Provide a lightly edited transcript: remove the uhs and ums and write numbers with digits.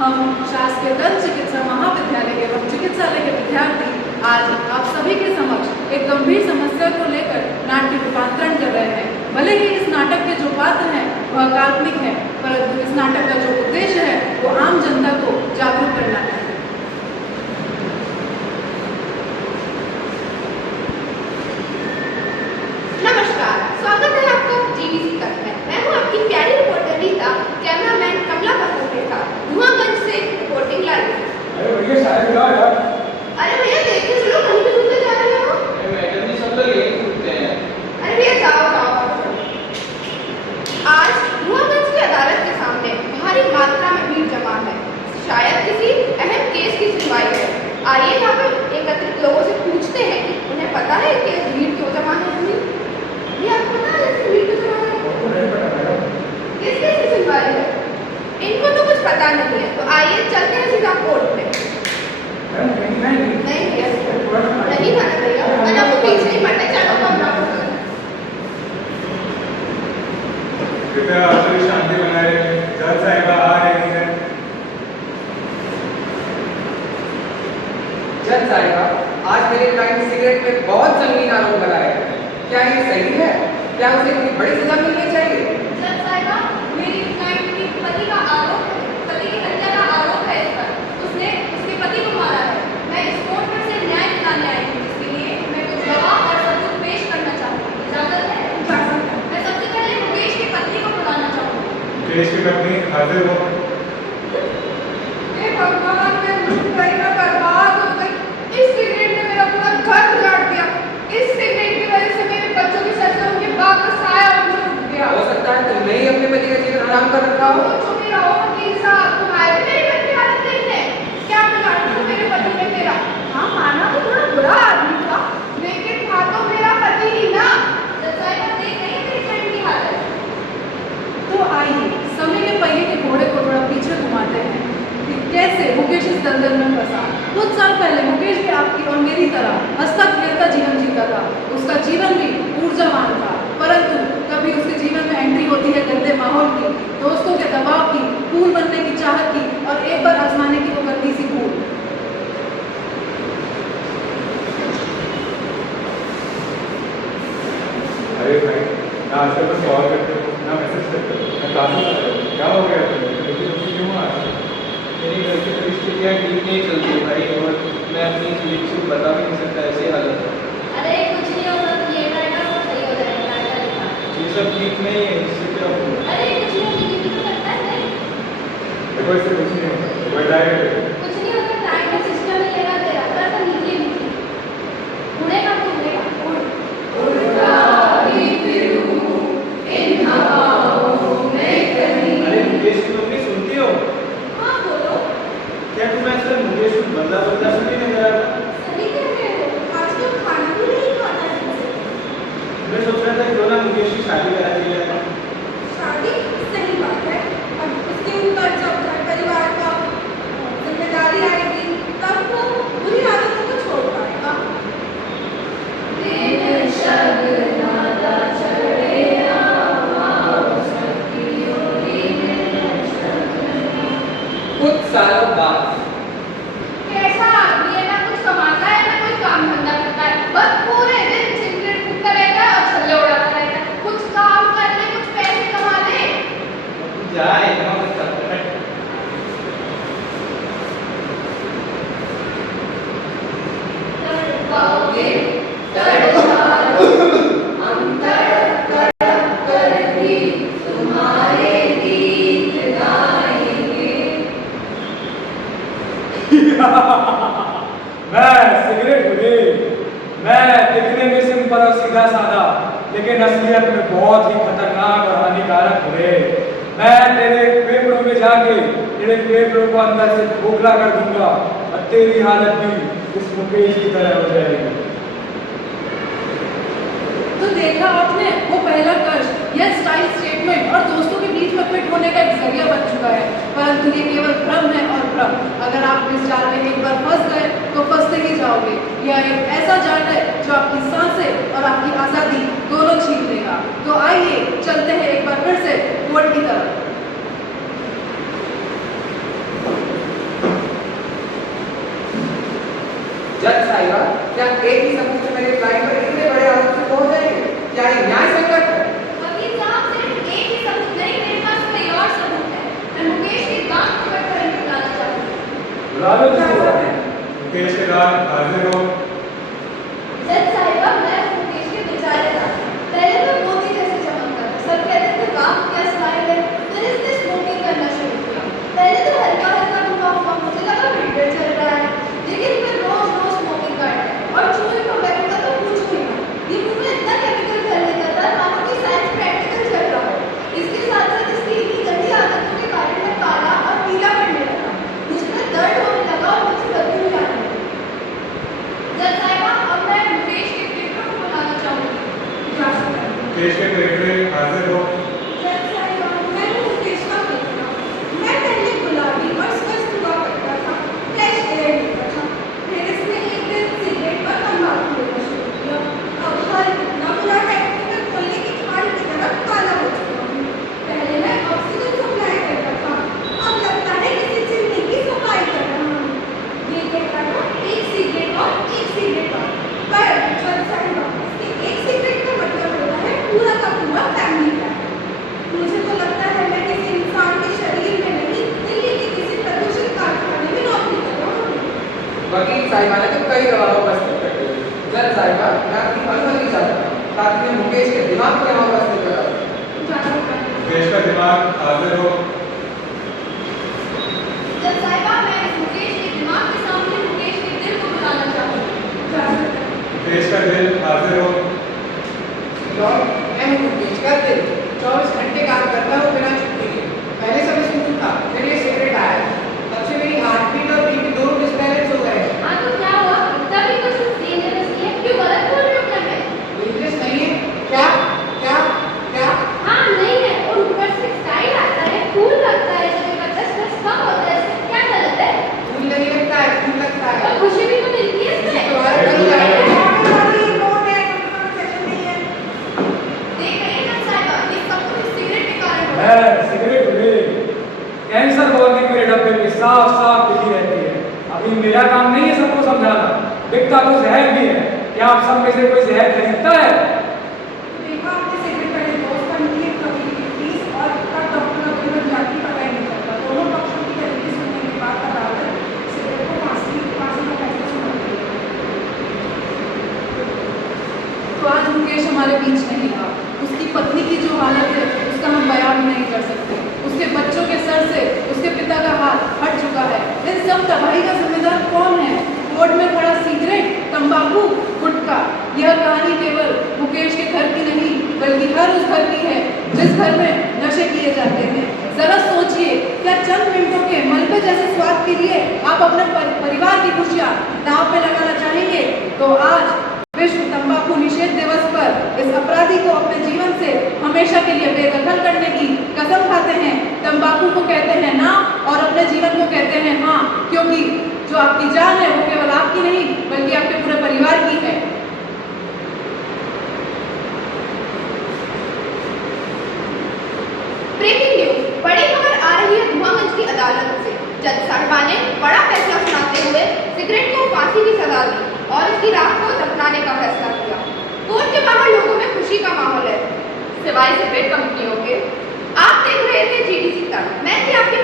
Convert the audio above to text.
हम शासकीय दंत चिकित्सा महाविद्यालय एवं चिकित्सालय के विद्यार्थी आज आप सभी के समक्ष एक गंभीर समस्या को लेकर नाट्य रूपांतरण कर रहे हैं। भले ही इस नाटक के जो पात्र हैं वह काल्पनिक है, परंतु इस नाटक का जो उद्देश्य है वो आम जनता को जागरूक करना है। नमस्कार, स्वागत है आपका टीवीसी तक में। मैं हूँ आपकी प्यारी रिपोर्टर रीता, कैमरामैन कमला कपूर के साथ धुआंगंज से रिपोर्टिंग लाइव। अरे भैया शायद क्या यार? अरे भैया देखते चलो, कहीं भी घूमने जा रहे हो? मैडम जी सब लोग यही घूमते हैं। अरे भैया जाओ जाओ। आज धुआंगंज की अदालत के सामने भारी मात्रा में भीड़ जमा है। शायद किसी अहम केस की सुनवाई है। आइए यहाँ पर एकत्रित लोगों से पूछते हैं कि उन्हें पता है कि भीड़ क्यों जमा है। ये आपको पता है कि भीड़ क्यों जमा है? नहीं पता मैडम। किस केस की सुनवाई है? इनको तो कुछ पता नहीं है, तो आइए चलते हैं सीधा कोर्ट में। नहीं भैया नहीं माना भैया, मैंने आपको पीछे ही पढ़ने चलो कमरा को। कृपया थोड़ी शांति बनाए रखें। जज साहिबा आ रही हैं। जज साहिबा, आज मेरे क्लाइंट सिगरेट पे बहुत संगीन आरोप लगाए हैं। क्या ये सही है? क्या उसे इतनी बड़ी सजा मिलनी चाहिए? जज साहिबा, मेरी क्लाइंट की पति का आरोप है, पति की हत्या का आरोप है इस पर। उसने उसके पति को मारा है। मैं इस कोर्ट में से न्याय दिलाने आई हूँ, जिसके लिए मैं कुछ गवाह और सबूत पेश करना चाहती हूँ। इजाजत है? मैं सबसे पहले मुकेश की पत्नी को बुलाना चाहूँगी। मुकेश की पत्नी हाजिर हो। हे भगवान, मैं मुश्किल में बर्बाद हो गई। इस सिगरेट ने मेरा पूरा घर उजाड़ दिया। इस सिगरेट की वजह से मेरे बच्चों की सर से उनके बाप का साया उठ गया। हो सकता है तुमने ही अपने पति का जीवन हराम कर रखा हो। चुप ही रहो वकील साहब, तुम्हारे मेरी पत्नी हालत नहीं है। क्या बिगाड़ दूं मेरे पति ने तेरा? हाँ, माना तो थोड़ा बुरा आदमी था, लेकिन था तो मेरा पति ही ना। सच्चाई को देख रही है मेरी फ्रेंड की हालत। तो आइए समय के पहिए के घोड़े को थोड़ा पीछे घुमाते हैं कि कैसे मुकेश इस दलदल में फंसा। कुछ साल पहले मुकेश भी आपकी और मेरी तरह हंसता खेलता जीवन जीता था। उसका जीवन भी ऊर्जावान था, परंतु कभी उसके जीवन में एंट्री होती है गंदे माहौल की, दोस्तों के दबाव की, कूल बनने की चाहत की और एक बार आजमाने की वो गंदी सी भूल। अरे भाई, ना आजकल बस कॉल करते हो, ना मैसेज करते हो, ना क्लासेस आते हो। क्या हो गया तुम्हें? क्यों आज? मेरी घर की परिस्थितियाँ ठीक नहीं चलती भाई, और मैं अपनी फीलिंग्स को बता भी नहीं सकता, ऐसी हालत है। अरे कुछ नहीं होगा, ये रहेगा तो सही हो जाएगा। ये सब ठीक नहीं है, इससे क्या होगा? अरे कुछ नहीं होगा, ये भी तो करता है। देखो इससे कुछ नहीं होगा। वो डायरेक्ट कुछ नहीं होगा, टाइम का सिस्टम ही लेगा तेरा। कर तो नीचे नीचे उड़ेगा तो उड़ेगा। अरे मुकेश की मम्मी सुनती हो? हाँ बोलो। क्या तुम्हें ऐसा मुकेश को बदला बदला सुनी नजर आता? सही कह रहे हो, आजकल खाना भी नहीं खाता है। मैं सोच रहा था क्यों ना मुकेश की शादी करा दी जाए। शादी सही बात है। अब उसके ऊपर जब घर परिवार का जिम्मेदारी आएगी, तब वो बुरी आदतों को छोड़ पाएगा। कुछ सालों बाद कैसा आदमी है, ना कुछ कमाता है ना कोई काम धंधा करता है, बस पूरे दिन सिगरेट फूकता रहता है और छल्ले उड़ाता रहता है। कुछ काम कर ले, कुछ पैसे कमा ले। जाए इतना मत कर। तड़पाओगे, तड़पाओ, हम तड़प तड़प कर भी तुम्हारे गीत गाएंगे। मैं सिगरेट हुए, मैं दिखने में सिंपल और सीधा साधा, लेकिन असलियत में बहुत ही खतरनाक और हानिकारक हुए। मैं तेरे फेफड़ों में जाके तेरे फेफड़ों को अंदर से खोखला कर दूंगा और तेरी हालत भी इस मुकेश की तरह हो जाएगी। तो देखा आपने, वो पहला कष्ट यह स्टाइल स्टेटमेंट और दोस्तों के बीच में फिट होने का एक जरिया बन चुका है, परंतु ये केवल भ्रम है और भ्रम। अगर आप इस जाल में एक बार फंस गए तो फंसते ही जाओगे। यह एक ऐसा जाल है जो आपकी सांसें और आपकी आज़ादी दोनों छीन लेगा। तो आइए चलते हैं एक बार फिर से कोर्ट की तरफ। क्या एक ही सबूत से मेरे क्लाइंट पर इतने बड़े आरोप से पहुंच जाएंगे? क्या ये न्याय संकट है? वकील साहब, सिर्फ एक ही सबूत नहीं, मेरे पास कोई और सबूत है। मैं मुकेश की बात को कटकर निकालना चाहती हूँ। बुला लो जिसे। मुकेश के साथ हाजिर हो। जज साहिबा, मैं मुकेश के बेचारे था। पहले तो मोती जैसे चमकता था, सब कहते थे वाह क्या स्माइल है। फिर इसने स्मोकिंग करना शुरू किया। पहले तो हल्का हल्का धुआं हुआ, मुझे लगा फिल्टर चल रहा है, लेकिन फिर रोज रोज स्मोकिंग करता है और चूहे टोबैको का तो पूछो ही मत। ये मुंह में इतना केमिकल भर लेता था मानो कोई साइंस प्रैक्टिकल चल रहा हो। इसके साथ साथ इसकी इतनी गंदी आदतों के कारण मैं काला और पीला पड़ने लगा, मुझ में दर्द होने लगा और मुझे बदबू भी आने लगी। जज साहिबा, अब मैं मुकेश के फेफड़ों को बुलाना चाहूंगी। मुकेश के फेफड़े हाजिर हो। जज साहिबा, मैं मुकेश का फेफड़ा। मैं पहले गुलाबी और स्वस्थ हुआ करता था, फ्रेश एयर लेता था। फिर इसने एक दिन सिगरेट और तंबाकू लेना शुरू किया। अब हाल इतना बुरा है कि मैं कोयले की खान की तरह काला हो चुका हूँ। पहले मैं ऑक्सीजन सप्लाई करता था, अब लगता है किसी चिमनी की सफाई कर रहा हूँ। ये कहता था एक सिगरेट और एक सिगरेट और। पर जज साहिबा, इसके एक सिगरेट का मतलब होता है पूरा का पूरा फैमिली पैक। मुझे तो लगता है मैं किसी इंसान के शरीर में नहीं, दिल्ली के किसी प्रदूषित कारखाने में नौकरी कर रहा हूँ। वकील साहिबा ने तो कई गवाहों का उपस्थित कर दिया। जज साहिबा, मैं आपकी अनुमति चाहता हूँ ताकि मैं मुकेश के दिमाग को यहाँ उपस्थित करा दूँ। मुकेश का दिमाग हाजिर हो। जज साहिबा, मैं इस मुकेश के दिमाग के सामने मुकेश के दिल को बुलाना चाहूँगी। मुकेश का दिल हाजिर हो। लॉर्ड, मैं हूँ मुकेश का दिल। 24 घंटे काम करता हूँ बिना छुट्टी के। पहले सब स्कूल था, फिर ये सिगरेट आया। तब से मेरी हार्ट बीट और बीपी दोनों डिसबैलेंस हो गए। हाँ तो क्या हुआ? इतना भी तो सिर्फ डेंजरस नहीं है, क्यों गलत बोल रहे हो क्या मैं? बिजनेस नहीं है क्या? क्या क्या? हाँ नहीं है, और ऊपर से स्टाइल आता है, कूल लगता है, जब एक स्ट्रेस कम होता है, इससे क्या गलत है? फूल नहीं लगता है, फूल लगता है। और खुशी भी तो मिलती है इसमें। तुम्हारा कल जाएगा। देख रही हैं जज साहिबा, ये सब कुछ इस सिगरेट के कारण हो रहा है। है सिगरेट हुए कैंसर वार्निंग मेरे डब्बे में साफ साफ लिखी रहती है। अभी मेरा काम नहीं है सबको समझाना, बिकता तो जहर भी है। क्या आप सब में से कोई जहर खरीदता है? देखा आपने सिगरेट का डिवोर्स करनी है, कभी फीस और कब डॉक्टर का बिल जाती पता ही नहीं चलता। दोनों पक्षों की दलीलें सुनने के बाद अदालत सिगरेट को फांसी का फैसला सुनाती है। तो आज मुकेश हमारे बीच नहीं था। उसकी पत्नी की जो हालत है उसका हम बयान नहीं कर सकते। उसके बच्चों के सर से उसके पिता का हाथ हट चुका है। इन सब तबाही का जिम्मेदार कौन है? कोर्ट में पड़ा सिगरेट, तंबाकू, गुटखा। यह कहानी केवल मुकेश के घर की नहीं बल्कि हर उस घर की है जिस घर में नशे किए जाते हैं। जरा सोचिए, क्या चंद मिनटों के मलबे जैसे स्वाद के लिए आप अपने परिवार की खुशियां दांव पे लगाना चाहेंगे? तो आज विश्व तंबाकू निषेध दिवस पर इस अपराधी को अपने जीवन से हमेशा के लिए बेदखल करने की कसम खाते हैं। तंबाकू को कहते हैं ना और अपने जीवन को कहते हैं हाँ, क्योंकि जो आपकी जान है वो केवल आपकी नहीं बल्कि आपके पूरे परिवार की है। ब्रेकिंग न्यूज, बड़ी खबर आ रही है धुआंगंज की अदालत से। जज साहिबा ने बड़ा फैसला सुनाते हुए सिगरेट को फांसी की सजा दी और इसकी राख को दफनाने का फैसला किया। कोर्ट के बाहर लोगों में खुशी का माहौल है, सिवाय सिगरेट कंपनियों के। आप देख रहे थे GDC तक, मैं थी आपके